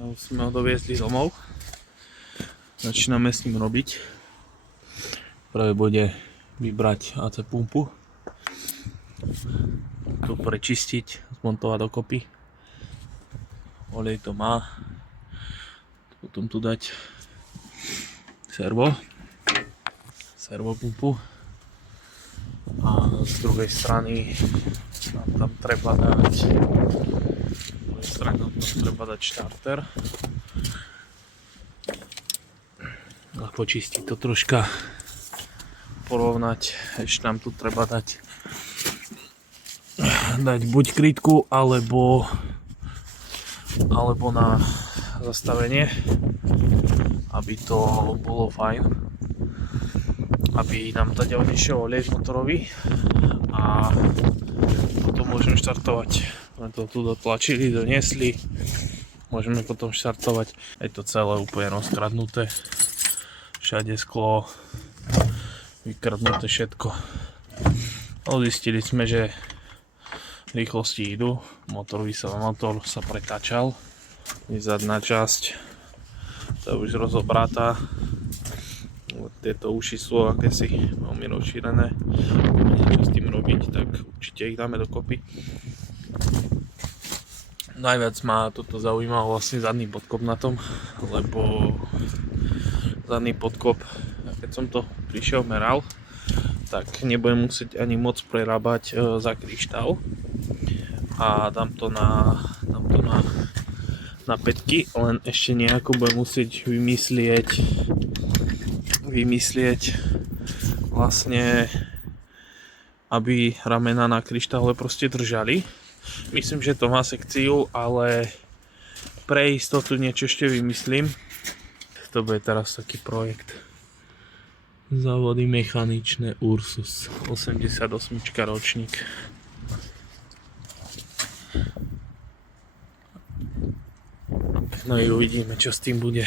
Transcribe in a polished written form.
No, sme ho doviezli domov. Začíname s ním robiť. Prvé bude vybrať AC pumpu. Tu prečistiť, zmontovať dokopy. Olej to má. Potom tu dať servo pumpu. A z druhej strany tam treba dať štarter a počistiť to troška, porovnať. Ešte nám tu treba dať buď krytku alebo na zastavenie, aby to bolo fajn, aby nám tady odišiel olej motorový a potom môžeme štartovať. Sme to tu dotlačili, doniesli, môžeme potom štartovať. Je to celé úplne rozkradnuté, všade sklo, vykradnuté všetko. Zistili sme, že rýchlosti idú, motor sa pretáčal, zadná časť to už rozobratá. Tieto uši sú akési veľmi rozšírené. Niečo s tým robiť, tak určite ich dáme dokopy. Najviac ma toto zaujímal vlastne zadný podkop na tom, lebo zadný podkop, keď som to prišiel meral, tak nebudem musieť ani moc prerábať za kryštál a dám to na päťky, len ešte nejako budem musieť vymyslieť vlastne, aby ramena na kryštále proste držali. Myslím, že to má sekciu, ale pre istotu niečo ešte vymyslím. To bude teraz taký projekt. Závody mechaničné Ursus 88 ročník. No i uvidíme, čo s tým bude.